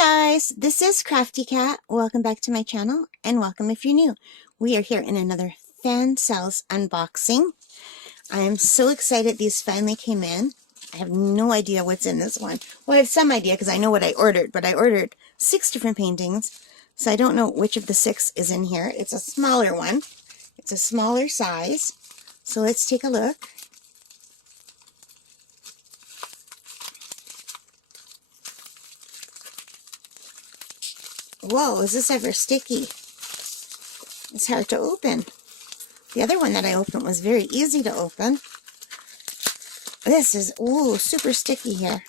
guys, this is Crafty Cat. Welcome back to my channel and welcome if you're new. We are here in another Fansells unboxing. I am so excited these finally came in. I have no idea what's in this one. Well, I have some idea because I know what I ordered, but I ordered 6 different paintings, so I don't know which of the 6 is in here. It's a smaller one. It's a smaller size. So let's take a look. Whoa, is this ever sticky? It's hard to open. The other one that I opened was very easy to open. This is, ooh, super sticky here.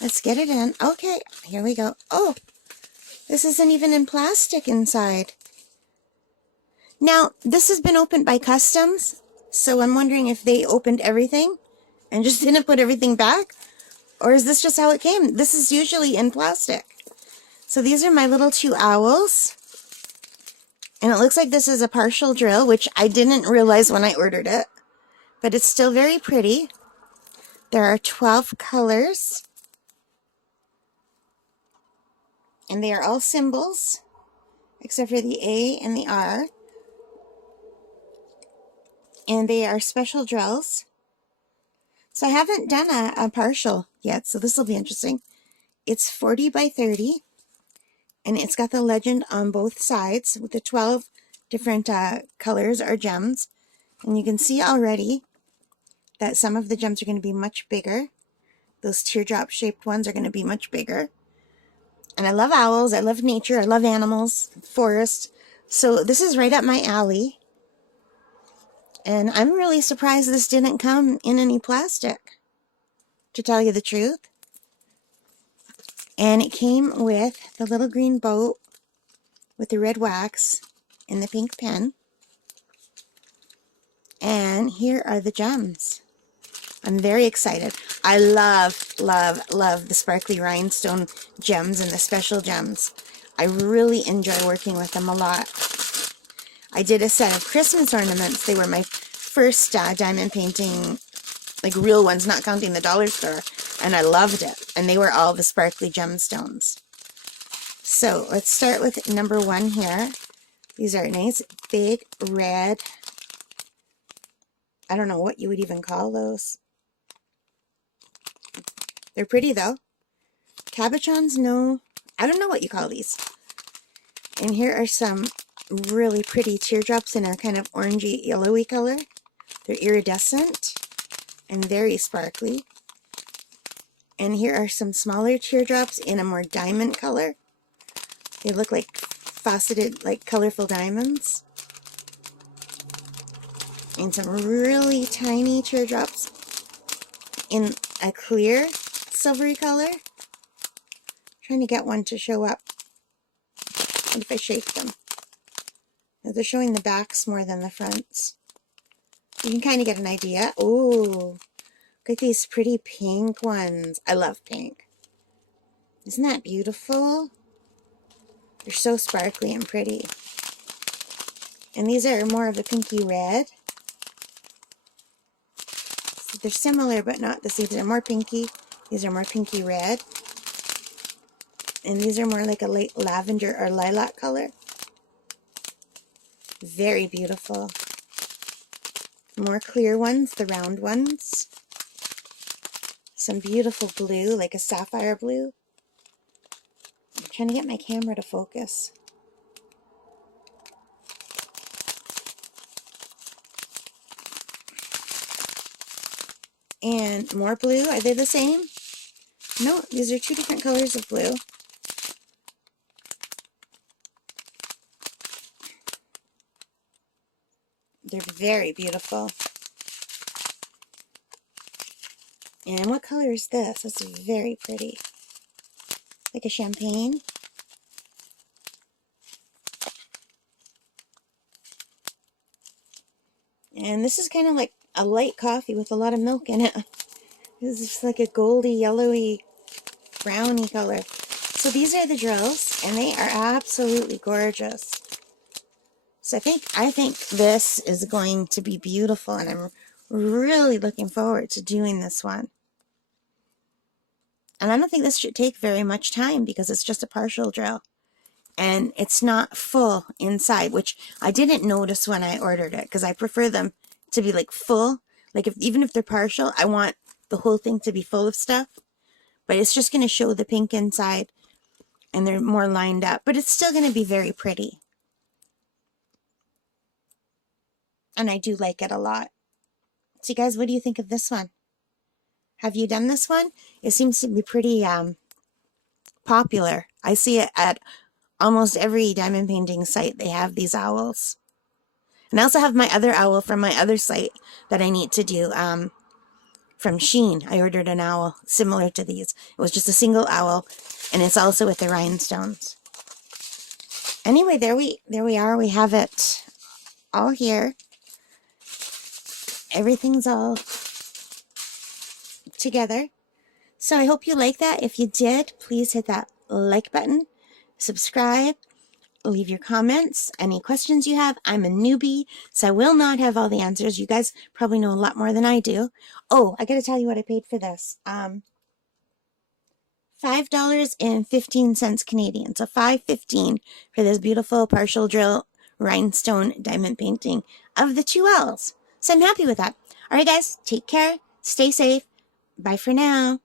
Let's get it in. Okay, here we go. Oh, this isn't even in plastic inside. Now, this has been opened by customs, so I'm wondering if they opened everything and just didn't put everything back, or is this just how it came? This is usually in plastic. So these are my little 2 owls. And it looks like this is a partial drill, which I didn't realize when I ordered it. But it's still very pretty. There are 12 colors. And they are all symbols, except for the A and the R. And they are special drills. So I haven't done a partial yet, so this will be interesting. It's 40 by 30. And it's got the legend on both sides with the 12 different colors or gems. And you can see already that some of the gems are going to be much bigger. Those teardrop shaped ones are going to be much bigger. And I love owls, I love nature, I love animals, forest. So this is right up my alley. And I'm really surprised this didn't come in any plastic, to tell you the truth. And it came with the little green boat with the red wax and the pink pen. And here are the gems. I'm very excited. I love, love, love the sparkly rhinestone gems and the special gems. I really enjoy working with them a lot. I did a set of Christmas ornaments. They were my first diamond painting, like real ones, not counting the dollar store. And I loved it. And they were all the sparkly gemstones. So let's start with number 1 here. These are nice, big, red, I don't know what you would even call those. They're pretty though. Cabochons? No. I don't know what you call these. And here are some really pretty teardrops in a kind of orangey, yellowy color. They're iridescent and very sparkly. And here are some smaller teardrops in a more diamond color. They look like faceted, like colorful diamonds. And some really tiny teardrops in a clear silvery color. I'm trying to get one to show up. What if I shake them? Now they're showing the backs more than the fronts. You can kind of get an idea. Oh, look at these pretty pink ones. I love pink. Isn't that beautiful? They're so sparkly and pretty. And these are more of a pinky red. So they're similar but not the same. They're more pinky. These are more pinky red. And these are more like a light lavender or lilac color. Very beautiful. More clear ones, the round ones. Some beautiful blue, like a sapphire blue. I'm trying to get my camera to focus. And more blue. Are they the same? No, these are 2 different colors of blue. They're very beautiful. And what color is this? This is very pretty. Like a champagne. And this is kind of like a light coffee with a lot of milk in it. This is like a goldy, yellowy, browny color. So these are the drills, and they are absolutely gorgeous. So I think this is going to be beautiful, and I'm really looking forward to doing this one. And I don't think this should take very much time because it's just a partial drill. And it's not full inside, which I didn't notice when I ordered it because I prefer them to be like full. Like even if they're partial, I want the whole thing to be full of stuff. But it's just going to show the pink inside and they're more lined up. But it's still going to be very pretty. And I do like it a lot. So you guys, what do you think of this one? Have you done this one? It seems to be pretty popular. I see it at almost every diamond painting site. They have these owls. And I also have my other owl from my other site that I need to do from Shein. I ordered an owl similar to these. It was just a single owl, and it's also with the rhinestones. Anyway, there we are. We have it all here. Everything's all together. So I hope you like that. If you did, please hit that like button, subscribe, leave your comments, any questions you have. I'm a newbie, so I will not have all the answers. You guys probably know a lot more than I do. Oh, I gotta tell you what I paid for this. $5.15 Canadian. So $5.15 for this beautiful partial drill rhinestone diamond painting of the two L's. So I'm happy with that. All right, guys, take care. Stay safe. Bye for now.